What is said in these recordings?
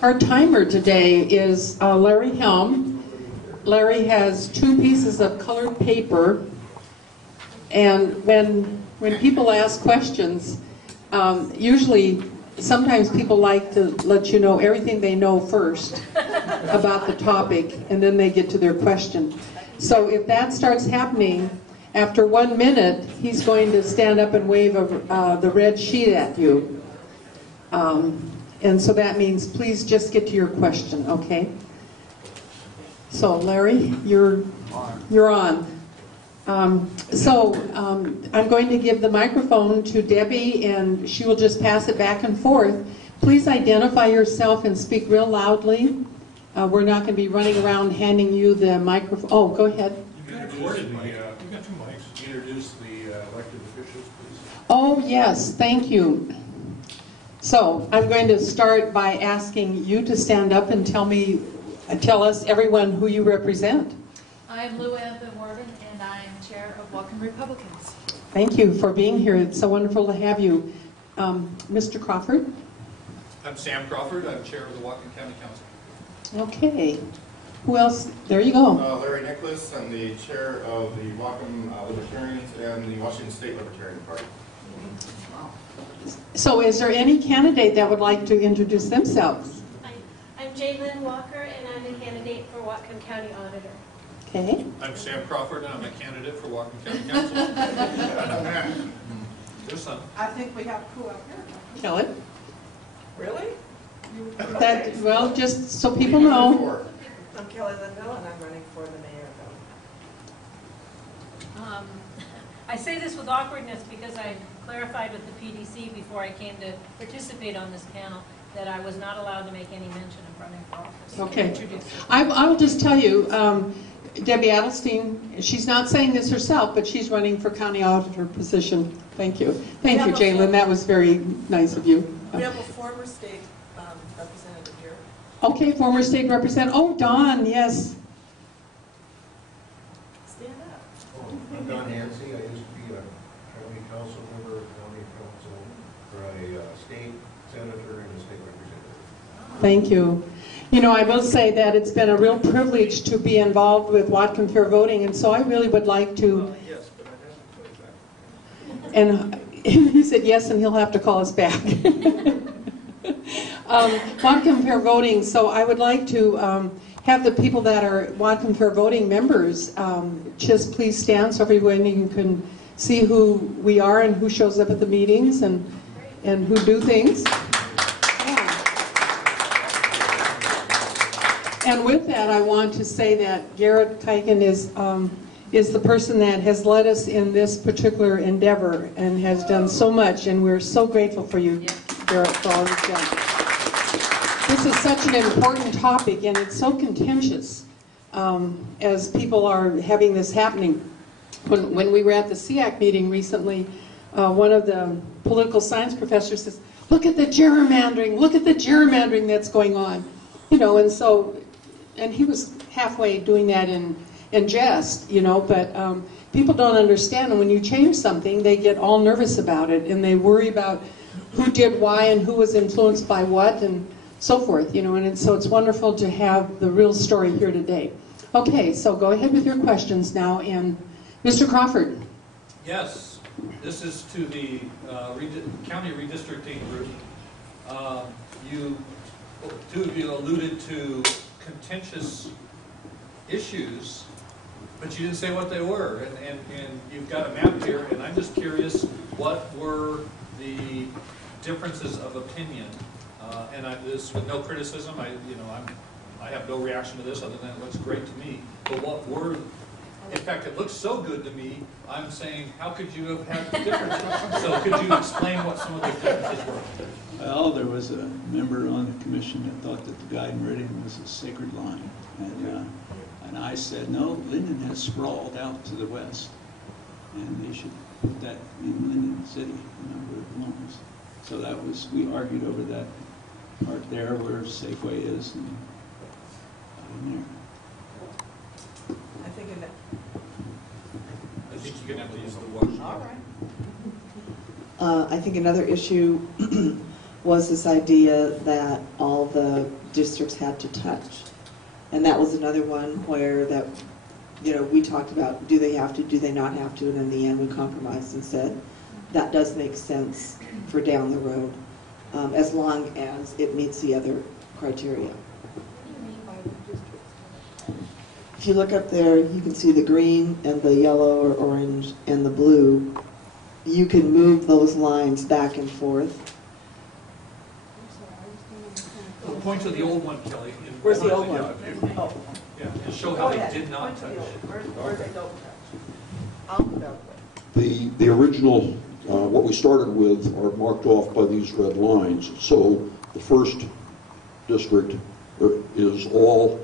Our timer today is Larry Helm. Larry has 2 pieces of colored paper, and when people ask questions, sometimes people like to let you know everything they know first about the topic, and then they get to their question. So if that starts happening, after 1 minute, he's going to stand up and wave the red sheet at you. And so that means please just get to your question, okay? So Larry, you're on. I'm going to give the microphone to Debbie, and she will just pass it back and forth. Please identify yourself and speak real loudly. We're not going to be running around handing you the microphone. Oh, go ahead. You can introduce you've got 2 mics. Introduce the elected officials, please. Oh, yes, thank you. So I'm going to start by asking you to stand up and tell us, everyone, who you represent. I'm Lou Ann Morgan, and I'm chair of Whatcom Republicans. Thank you for being here. It's so wonderful to have you. Mr. Crawford? I'm Sam Crawford. I'm chair of the Whatcom County Council. Okay. Who else? There you go. Larry Nicholas. I'm the chair of the Whatcom Libertarians and the Washington State Libertarian Party. So is there any candidate that would like to introduce themselves? I'm Jalen Walker, and I'm a candidate for Whatcom County Auditor. Okay. I'm Sam Crawford, and I'm a candidate for Whatcom County Council. There's some. I think we have a coup up here. Tell it. Really? Well, just so people know. I'm Kelly Linville, and I'm running for the mayor of I say this with awkwardness because I clarified with the PDC before I came to participate on this panel that I was not allowed to make any mention of running for office. Okay. I will just tell you, Debbie Adelstein, she's not saying this herself, but she's running for county auditor position. Thank you. Thank you, Jalen. That was very nice of you. We have a former state representative here. Okay, former state representative. Oh, Don, yes. Stand up. I'm Don Yancey. I used to be a county council member, county council for a state senator and a state representative. Thank you. You know, I will say that it's been a real privilege to be involved with Whatcom Fair Voting, and so I really would like to. Yes, but I haven't played back. And he said yes, and he'll have to call us back. Whatcom Fair Voting, so I would like to have the people that are Whatcom Fair Voting members just please stand so everyone can see who we are and who shows up at the meetings and who do things. And with that, I want to say that Garrett Kiken is the person that has led us in this particular endeavor and has done so much, and we're so grateful for you, Garrett, for all you've done. This is such an important topic, and it's so contentious as people are having this happening. When we were at the SEAC meeting recently, one of the political science professors says, look at the gerrymandering that's going on. You know, and so, and he was halfway doing that in jest, you know, but people don't understand, and when you change something, they get all nervous about it, and they worry about who did why and who was influenced by what, and so forth, you know, and so it's wonderful to have the real story here today. Okay, so go ahead with your questions now, and Mr. Crawford. Yes, this is to the county redistricting group. Two of you alluded to contentious issues, but you didn't say what they were, and you've got a map here, and I'm just curious, what were the differences of opinion? And this with no criticism. I have no reaction to this other than it looks great to me. But what were? In fact, it looks so good to me. I'm saying, how could you have had differences? So could you explain what some of the differences were? Well, there was a member on the commission that thought that the guide Meridian was a sacred line, and I said no. Linden has sprawled out to the west, and they should put that in Linden City, you know, where it belongs. So that was, we argued over that part there where Safeway is, and in there. I think in that. I think you're going to have to use the wash. All right. I think another issue was this idea that all the districts had to touch. And that was another one where that, we talked about, do they have to, do they not have to, and in the end we compromised and said, that does make sense for down the road, as long as it meets the other criteria. If you look up there, you can see the green and the yellow or orange and the blue. You can move those lines back and forth. Point to the old one, Kelly. Where's the old one? Oh. Yeah, and show how they did not touch. Where they don't touch. I'll move out the way. The original, what we started with are marked off by these red lines. So the first district is all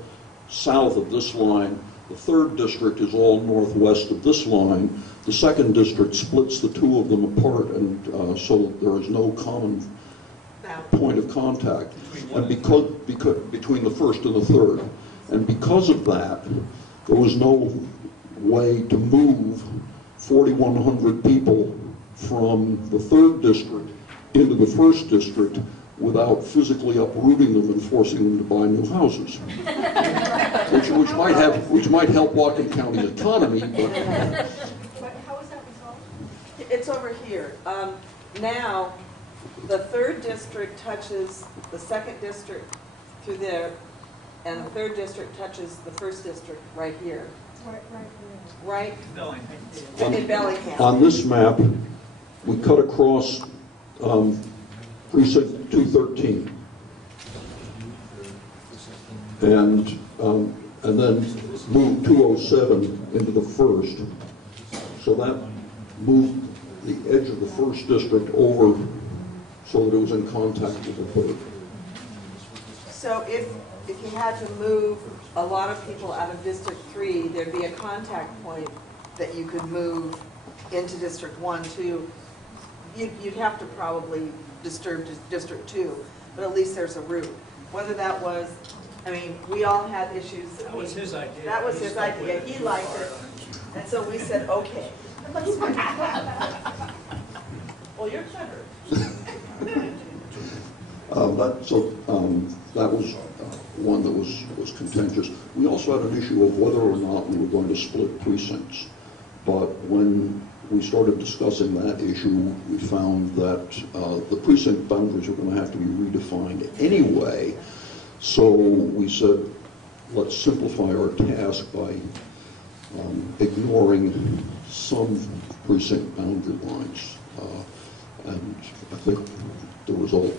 south of this line. The third district is all northwest of this line. The second district splits the two of them apart, and so there is no common point of contact, and because between the first and the third, and because of that, there was no way to move 4,100 people from the third district into the first district without physically uprooting them and forcing them to buy new houses, which might help Whatcom County's economy, but. How is that resolved? It's over here. Now, the third district touches the second district through there, and the third district touches the first district right here. Right in Bellingham. On this map, we cut across precinct 213, and then moved 207 into the first. So that moved the edge of the first district over so that it was in contact with the third. So if you had to move a lot of people out of District 3, there'd be a contact point that you could move into District 1, 2. You'd have to probably disturb District 2, but at least there's a route. Whether that was, I mean, we all had issues. That was his idea. That was his idea. He liked it. And so we said, okay. Well, you're clever. That was one that was contentious. We also had an issue of whether or not we were going to split precincts. But when we started discussing that issue, we found that the precinct boundaries were going to have to be redefined anyway. So we said, let's simplify our task by ignoring some precinct boundary lines. And I think the result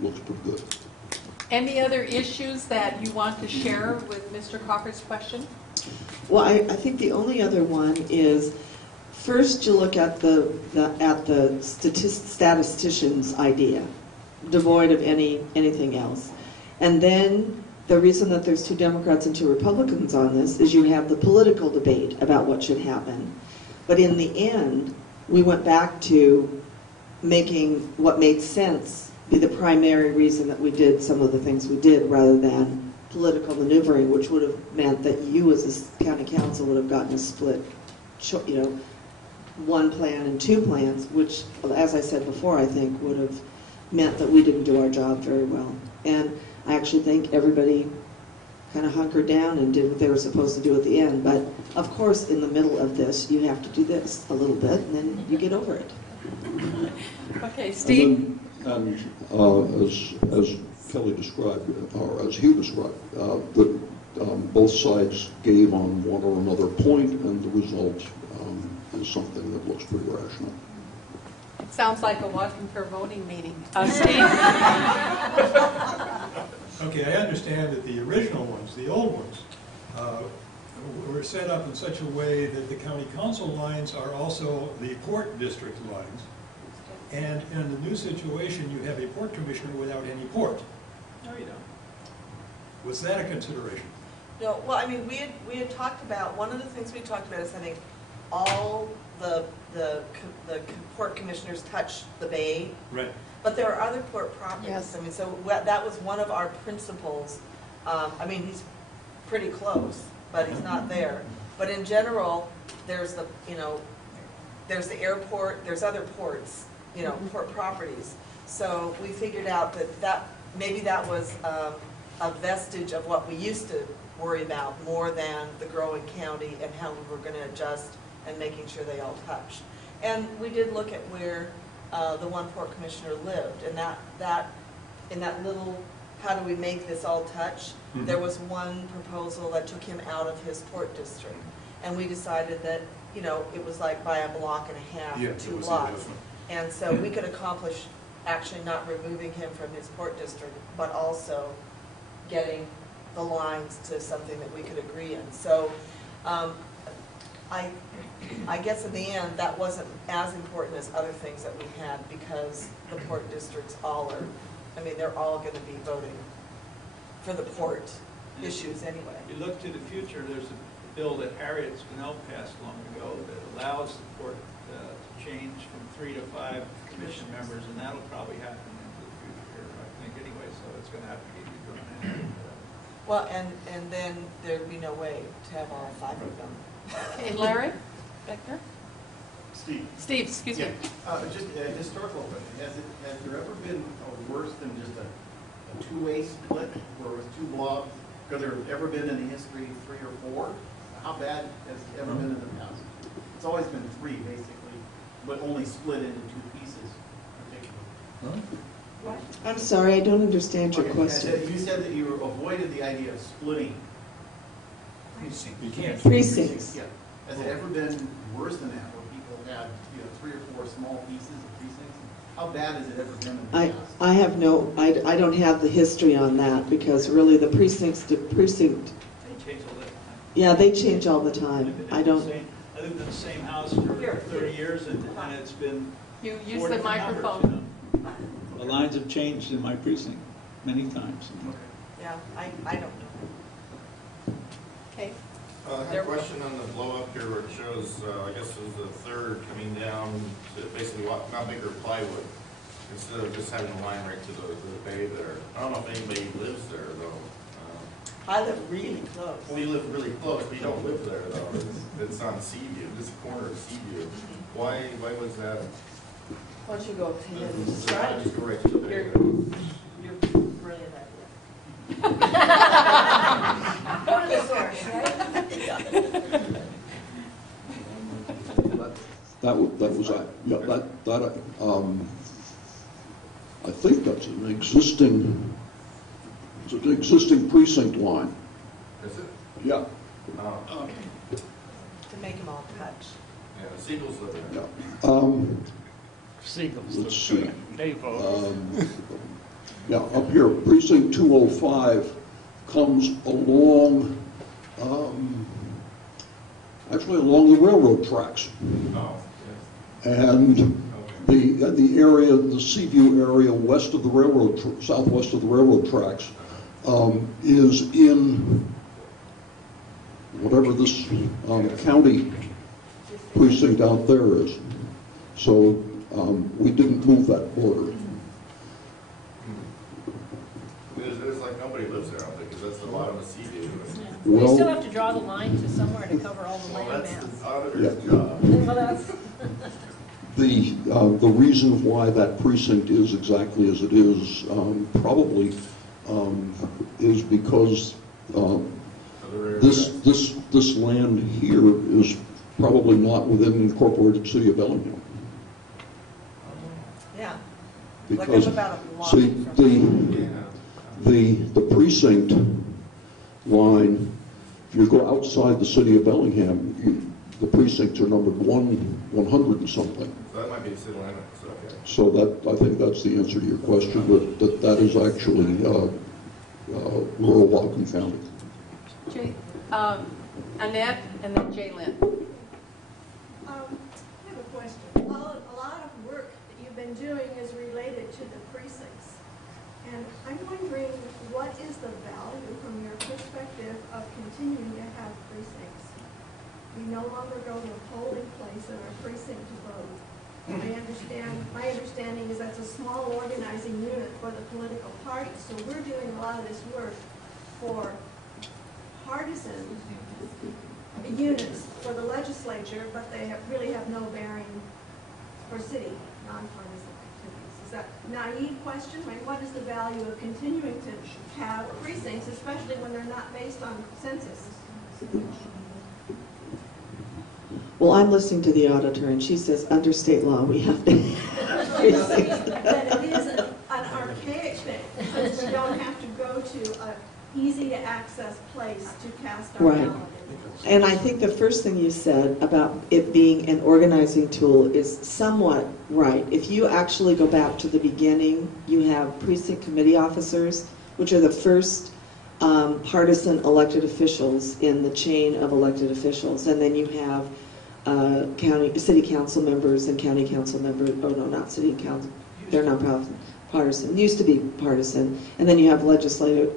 looks pretty good. Any other issues that you want to share with Mr. Crawford's question? Well, I think the only other one is, first you look at the statistician's idea, devoid of anything else. And then the reason that there's 2 Democrats and 2 Republicans on this is you have the political debate about what should happen. But in the end, we went back to making what made sense be the primary reason that we did some of the things we did, rather than political maneuvering, which would have meant that you as a county council would have gotten a split, 1 plan and 2 plans, which, as I said before, I think would have meant that we didn't do our job very well. And I actually think everybody kind of hunkered down and did what they were supposed to do at the end. But of course, in the middle of this, you have to do this a little bit, and then you get over it. Okay, Steve? And as Kelly described, or as Hugh described, that both sides gave on one or another point, and the result is something that looks pretty rational. Sounds like a Whatcom Fair voting meeting. Steve? Okay, I understand that the original ones, the old ones, were set up in such a way that the county council lines are also the port district lines. And in the new situation, you have a port commissioner without any port. No, you don't. Was that a consideration? No, well, I mean, we had talked about, one of the things we talked about is having all the port commissioners touch the bay. Right. But there are other port properties. Yes. I mean, so that was one of our principles. I mean, he's pretty close, but he's not there. But in general, there's the, there's the airport, there's other ports, port properties. So we figured out that maybe that was a vestige of what we used to worry about more than the growing county and how we were going to adjust and making sure they all touched. And we did look at where the one port commissioner lived, and that in that little, how do we make this all touch? There was one proposal that took him out of his port district, and we decided that, you know, it was like by a block and a half, 2 blocks. And so we could accomplish actually not removing him from his port district, but also getting the lines to something that we could agree in. So I guess in the end, that wasn't as important as other things that we had, because the port districts all are, I mean, they're all going to be voting for the port issues anyway. If you look to the future, there's a bill that Harriet Spinell passed long ago that allows the port to change from 3 to 5 commission members, and that'll probably happen into the future, I think, anyway, so it's going to have to be done. Well, and then there'd be no way to have all 5 of them. Okay, Larry? Back there? Steve. Steve, excuse me. Just a historical question. Has there ever been worse than just a two-way split where it was 2 blocks? Have there ever been in the history 3 or 4? How bad has it ever been in the past? It's always been 3, basically, but only split into 2 pieces. What? I'm sorry, I don't understand your question. You said that you avoided the idea of splitting. You can't. Precincts. Yeah. Has it ever been worse than that, where people had 3 or 4 small pieces of precincts? How bad has it ever been in the past? I have no, I don't have the history on that, because really the precinct, They change all the time. yeah, they change all the time. I don't. I lived in the same house for 30 years, and it's been You use 4 the different numbers, microphone. The lines have changed in my precinct many times. Yeah, I don't know. Okay. I had a question on the blow up here where it shows, I guess it was the 3rd coming down to basically Mount Baker plywood, instead of just having a line right to the bay there. I don't know if anybody lives there though. I live really close. Well, you live really close, but you don't live there though. It's on Seaview, this corner of Seaview. Why was that? Once you go up to him, Just right? go right to the bay. Your brilliant idea. Go to the source, right? That was, I think that's an existing, it's an existing precinct line. Is it? Yeah. To make them all touch. Yeah, the Seagulls live there. Yeah. Seagulls. Let's see. They vote. Yeah, up here, precinct 205 comes along, actually along the railroad tracks. Oh, And the area, the Seaview area west of the railroad, southwest of the railroad tracks, is in whatever this county precinct out there is. So we didn't move that border. There's like nobody lives there, I don't think, because that's the bottom of Seaview. We Well, still have to draw the line to somewhere to cover all the Well, land that's mass. the auditor's Yeah. job. Well, that's, the reason why that precinct is exactly as it is probably is because this land here is probably not within the incorporated city of Bellingham. Yeah. Because, Like about a block see, from the precinct line, if you go outside the city of Bellingham, the precincts are numbered 100 and something. So that might be the city limits, okay. So that, I think that's the answer to your question, but that is actually rural Whatcom County. Annette and then Jaylen. I have a question. A lot of work that you've been doing is related to the precincts. And I'm wondering, what is the value from your perspective of continuing to have precincts? We no longer go to a polling place in our precinct to vote. My understanding is that's a small organizing unit for the political parties. So we're doing a lot of this work for partisan units for the legislature, but they really have no bearing for city nonpartisan activities. Is it's a naive question. I mean, what is the value of continuing to have precincts, especially when they're not based on census? Well, I'm listening to the auditor, and she says under state law we have to have precincts. That it is an archaic thing, since we don't have to go to an easy-to-access place to cast our Right. ballot. And I think the first thing you said about it being an organizing tool is somewhat right. If you actually go back to the beginning, you have precinct committee officers, which are the first partisan elected officials in the chain of elected officials. And then you have city council members and county council members. Oh no, not city council. They're not partisan. Used to be partisan. And then you have legislative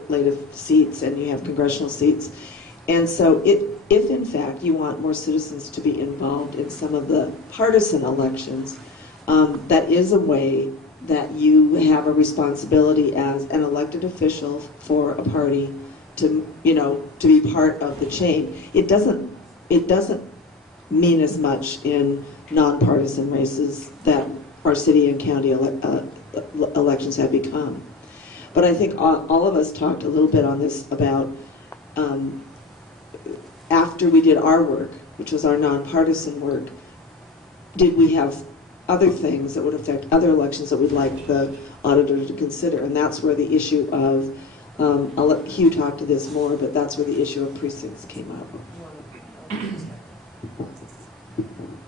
seats and you have congressional seats. And so if in fact you want more citizens to be involved in some of the partisan elections, that is a way that you have a responsibility as an elected official for a party to, to be part of the chain. It doesn't mean as much in nonpartisan races that our city and county elections have become. But I think all of us talked a little bit on this about after we did our work, which was our nonpartisan work, did we have other things that would affect other elections that we'd like the auditor to consider? And that's where the issue of, I'll let Hugh talk to this more, but that's where the issue of precincts came up.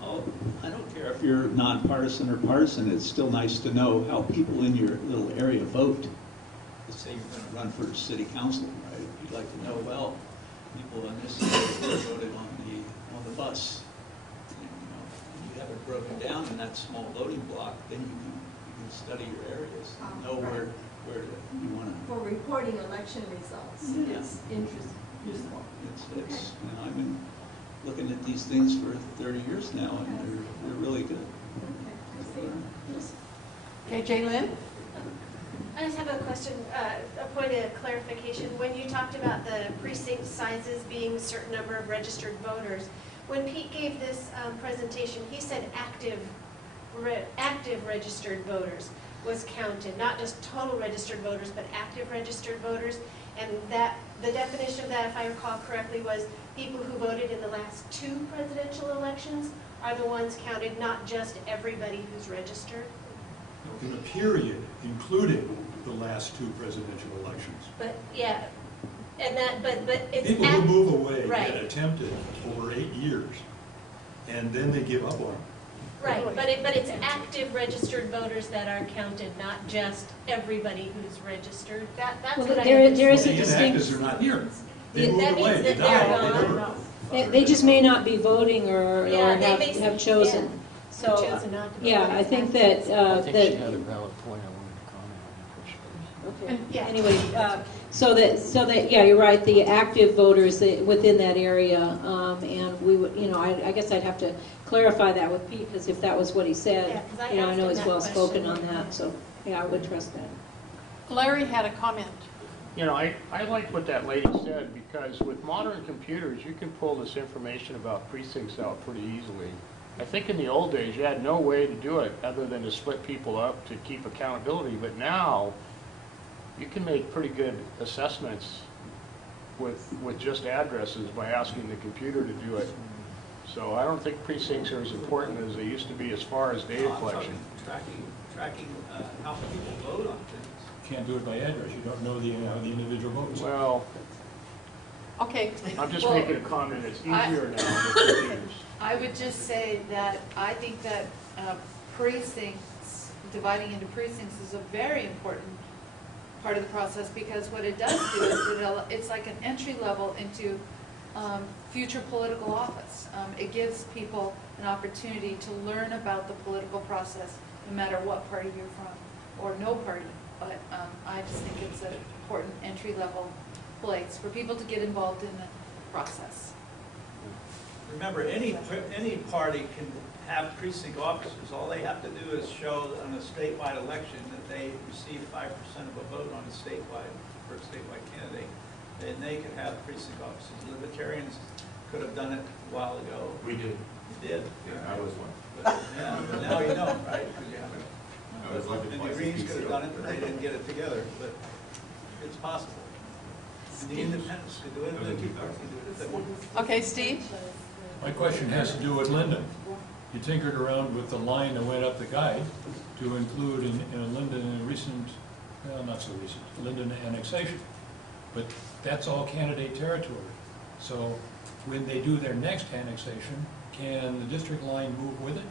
Oh, I don't care if you're nonpartisan or partisan, it's still nice to know how people in your little area vote. Let's say you're going to run for city council, right? You'd like to know, well, people in this area voted on the bus. And, you have it broken down in that small voting block, then you can study your areas and know where you want to. For reporting election results, Yeah. it's interesting. It's I've been looking at these things for 30 years now, and they're really good. Okay, Jaylyn? I just have a question, a point of clarification. When you talked about the precinct sizes being a certain number of registered voters, when Pete gave this presentation, he said active registered voters was counted, not just total registered voters, but active registered voters. And that the definition of that, if I recall correctly, was people who voted in the last 2 presidential elections are the ones counted, not just everybody who's registered. In a period, including the last 2 presidential elections. But yeah, and that, but it's People who move away right. get attempted over 8 years, and then they give up on it. Right, but it's active registered voters that are counted, not just everybody who's registered. That's what there is a The inactives are not here. They moved that away. means They that they're died. gone. They just may not be voting or have chosen. Yeah. So, Chosen not to vote. yeah, I think that, I think she had a valid point I wanted to comment on. okay. Yeah. Anyway, so that, yeah, you're right, the active voters within that area, and we would, I guess I'd have to clarify that with Pete, because if that was what he said, Yeah, 'cause I I know asked he's him well that spoken question. on that, so, yeah, I would trust that. Larry had a comment. I like what that lady said, because with modern computers, you can pull this information about precincts out pretty easily. I think in the old days, you had no way to do it other than to split people up to keep accountability, but now you can make pretty good assessments with just addresses by asking the computer to do it. So I don't think precincts are as important as they used to be as far as data collection. Tracking how people vote on things. Can't do it by address. You don't know how the individual votes. Well, Okay. I'm just Well, making a comment, it's easier now with computers. I would just say that I think that precincts, dividing into precincts is a very important part of the process, because what it does do is it's like an entry level into future political office. It gives people an opportunity to learn about the political process, no matter what party you're from, or no party. But I just think it's an important entry level place for people to get involved in the process. Remember, any party can have precinct officers. All they have to do is show on a statewide election that they receive 5% of a vote on a statewide, for a statewide candidate. Then they could have precinct officers. Libertarians could have done it a while ago. We did. You did? Yeah, I was one. But, yeah, but now you don't, right? 'Cause you haven't. I was elected And twice the as Greens could have PCO. done it, but they didn't get it together, but it's possible. And the independents could do it, and the two parties could do it if they wanted. Okay, Steve? My question has to do with Linden. You tinkered around with the line that went up the guide to include in Linden a recent, well, not so recent, Linden annexation. But that's all candidate territory. So when they do their next annexation, can the district line move with it?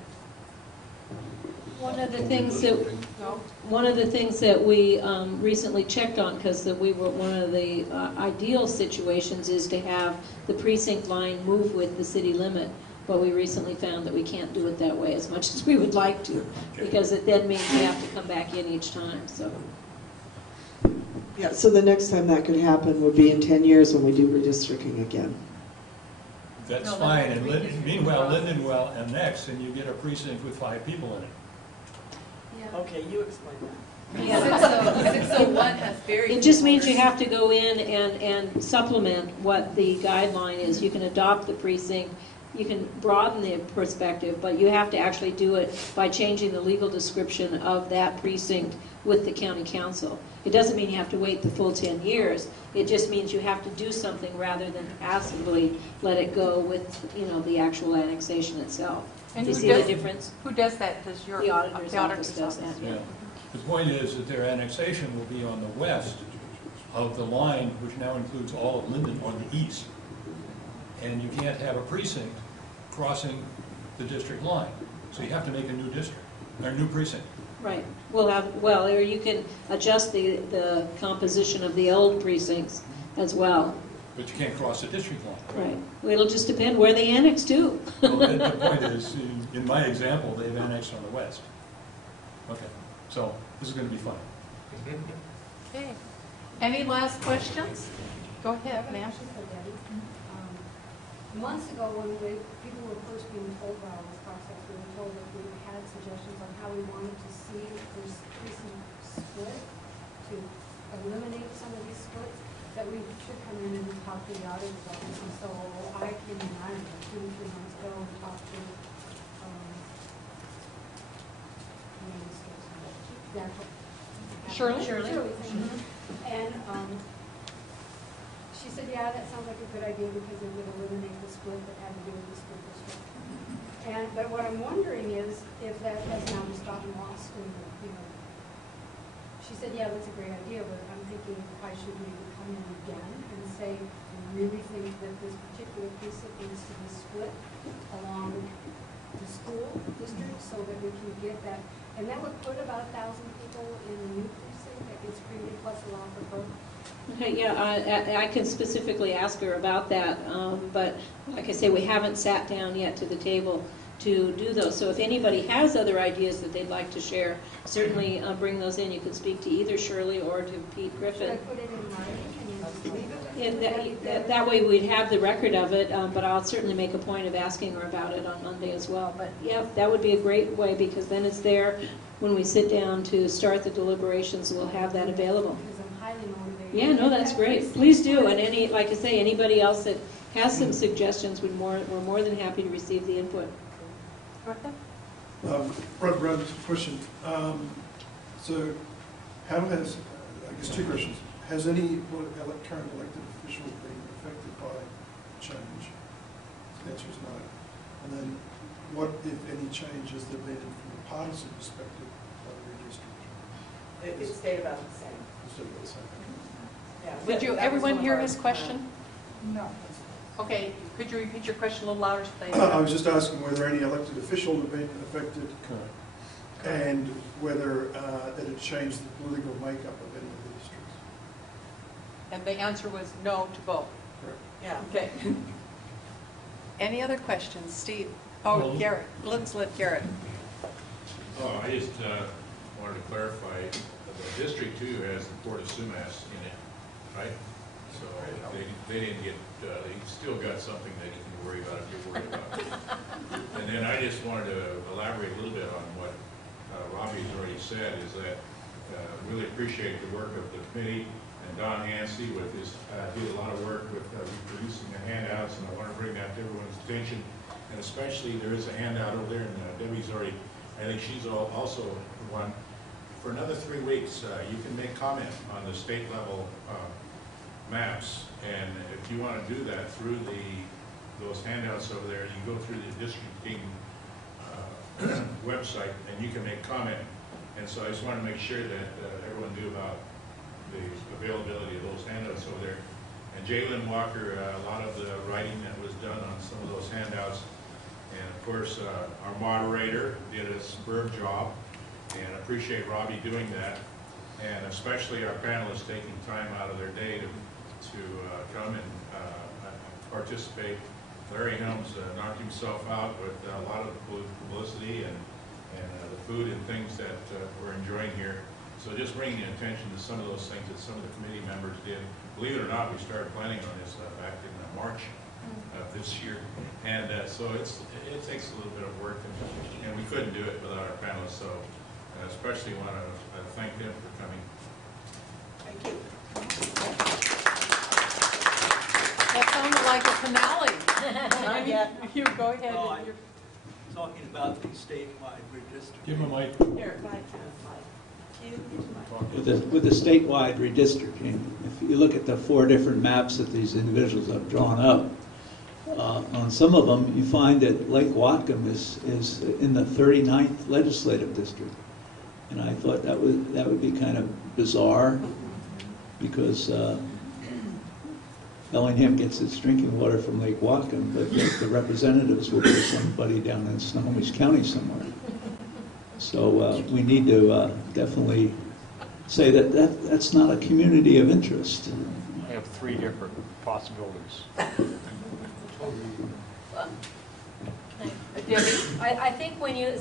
One of the things that we recently checked on, because we were one of the ideal situations is to have the precinct line move with the city limit. But we recently found that we can't do it that way as much as we would like to, because it then means we have to come back in each time. So. Yeah, so the next time that could happen would be in 10 years when we do redistricting again. That's fine. And meanwhile, Linden will annex, and you get a precinct with 5 people in it. Okay, you explain that. Yeah. 601 has very. It just means you have to go in and supplement what the guideline is. You can adopt the precinct, you can broaden the perspective, but you have to actually do it by changing the legal description of that precinct with the county council. It doesn't mean you have to wait the full 10 years. It just means you have to do something rather than passively let it go with, the actual annexation itself. And Do you who see does- the difference? Who does that? Does your The auditor's office does office? that, yeah. The point is that their annexation will be on the west of the line, which now includes all of Linden on the east. And you can't have a precinct crossing the district line. So you have to make a new district, or a new precinct. Right. Or you can adjust the composition of the old precincts as well. But you can't cross the district line. Right. Well, it'll just depend where they annex to. Well, the point is, in my example, they've annexed on the west. Okay, so this is going to be fun. Okay. Any last questions? Go ahead, ma'am. Months ago, when people were first being told about this process, we were told that we had suggestions on how we wanted to see if there's some split to eliminate some of these splits, that we should come in and talk to the auditor's office. And so I came in, I don't know, 2 or 3 months ago and talked to Shirley? Shirley, thank you. And she said, yeah, that sounds like a good idea because it would eliminate the split that had to do with the school district. But what I'm wondering is if that has now just gotten lost in she said, yeah, that's a great idea, but I'm thinking why should we come in again and say, we really think that this particular precinct needs to be split along the school district so that we can get that. And that would put about 1,000 people in the new precinct that gets created plus allow for both. Okay, yeah, I can specifically ask her about that, but like I say, we haven't sat down yet to the table to do those. So if anybody has other ideas that they'd like to share, certainly bring those in. You can speak to either Shirley or to Pete Griffin. Should I put it in writing? And that way we'd have the record of it, but I'll certainly make a point of asking her about it on Monday as well. But yeah, that would be a great way because then it's there when we sit down to start the deliberations, we'll have that available. Because I'm highly motivated. Yeah, no, that's great. Please do. And like I say, anybody else that has some suggestions, we're more than happy to receive the input. Brother, question. So, how has, I guess 2 questions. Has any current elected official been affected by change? The answer is no. And then, what, if any, change has there been from a partisan perspective by the redistricting? It stayed about the same. It's still about the same. Yeah. Did you, That was everyone one of hear our, his question? No. Okay, could you repeat your question a little louder? I was just asking whether any elected official had been affected. Correct. And whether that had changed the political makeup of any of the districts. And the answer was no to both. Correct. Yeah. Okay. Any other questions? Steve? Oh, Well, Garrett. Let's let Garrett. Oh, I just wanted to clarify, the District 2 has the Port of Sumas in it, right? So they didn't get, they still got something that you can worry about if you're worried about it. And then I just wanted to elaborate a little bit on what Robbie's already said, is that really appreciate the work of the committee and Don Hansey with his, did a lot of work with producing the handouts, and I want to bring that to everyone's attention. And especially, there is a handout over there, and Debbie's already, I think she's also the one for another 3 weeks, you can make comment on the state level maps. And if you want to do that through those handouts over there, you go through the districting website and you can make comment. And so I just want to make sure that everyone knew about the availability of those handouts over there. And Jalen Walker, a lot of the writing that was done on some of those handouts. And of course, our moderator did a superb job, and I appreciate Robbie doing that. And especially our panelists taking time out of their day to come and participate. Larry Helms knocked himself out with a lot of publicity and the food and things that we're enjoying here. So just bringing the attention to some of those things that some of the committee members did. Believe it or not, we started planning on this back in March of this year. And so it takes a little bit of work, and we couldn't do it without our panelists. So I especially want to thank them for coming. Thank you. That sounded like a finale. Not yet. You go ahead. No, I'm talking about the statewide redistricting. Give him a mic. Here, go ahead, With the statewide redistricting, if you look at the 4 different maps that these individuals have drawn up, on some of them you find that Lake Whatcom is in the 39th legislative district. And I thought that would be kind of bizarre, because Bellingham gets its drinking water from Lake Whatcom, but the representatives will be somebody down in Snohomish County somewhere. So we need to definitely say that's not a community of interest. I have 3 different possibilities. I think when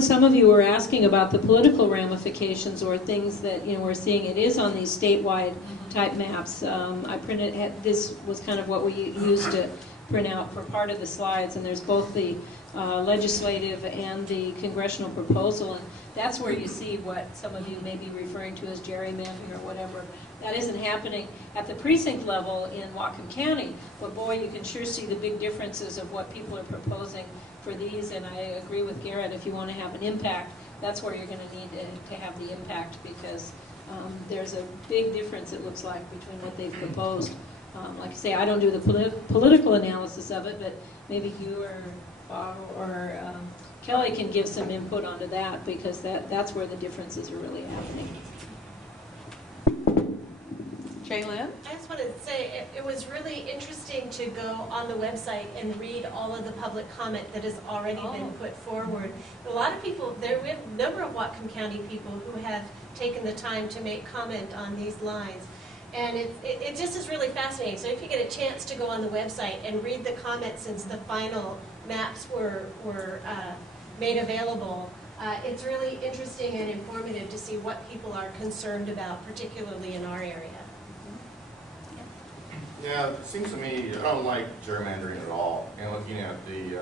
some of you were asking about the political ramifications or things that we're seeing, it is on these statewide type maps. I printed this was kind of what we used to print out for part of the slides, and there's both the legislative and the congressional proposal, and that's where you see what some of you may be referring to as gerrymandering or whatever. That isn't happening at the precinct level in Whatcom County, but boy, you can sure see the big differences of what people are proposing for these, and I agree with Garrett, if you want to have an impact, that's where you're going to need to have the impact, because there's a big difference, it looks like, between what they've proposed. Like I say, I don't do the political analysis of it, but maybe you or Kelly can give some input onto that, because that's where the differences are really happening. Jaylyn? I just wanted to say it was really interesting to go on the website and read all of the public comment that has already been put forward. A lot of people, we have a number of Whatcom County people who have taken the time to make comment on these lines. And it just is really fascinating. So if you get a chance to go on the website and read the comments since the final maps were made available, it's really interesting and informative to see what people are concerned about, particularly in our area. Yeah, it seems to me, I don't like gerrymandering at all. And looking at the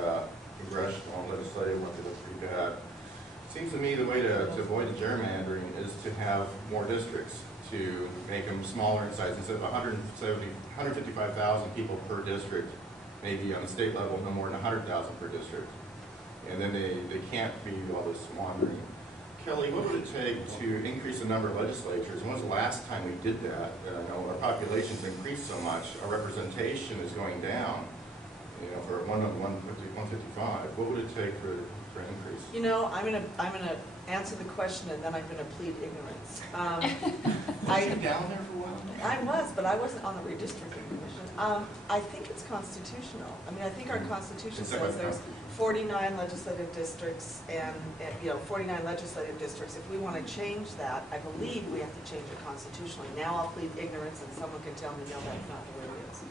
congressional and legislative one, they look pretty bad. It seems to me the way to avoid the gerrymandering is to have more districts, to make them smaller in size. Instead of 155,000 people per district, maybe on the state level, no more than 100,000 per district. And then they can't be all this wandering. Kelly, what would it take to increase the number of legislatures? When was the last time we did that? Our population's increased so much, our representation is going down. For 155, what would it take for an increase? I'm gonna answer the question, and then I'm gonna plead ignorance. Were you down there for a while? I was, but I wasn't on the redistricting commission. I think it's constitutional. I think our constitution says there's 49 legislative districts and 49 legislative districts. If we want to change that, I believe we have to change it constitutionally. Now I'll plead ignorance, and someone can tell me, no, that's not the way it is.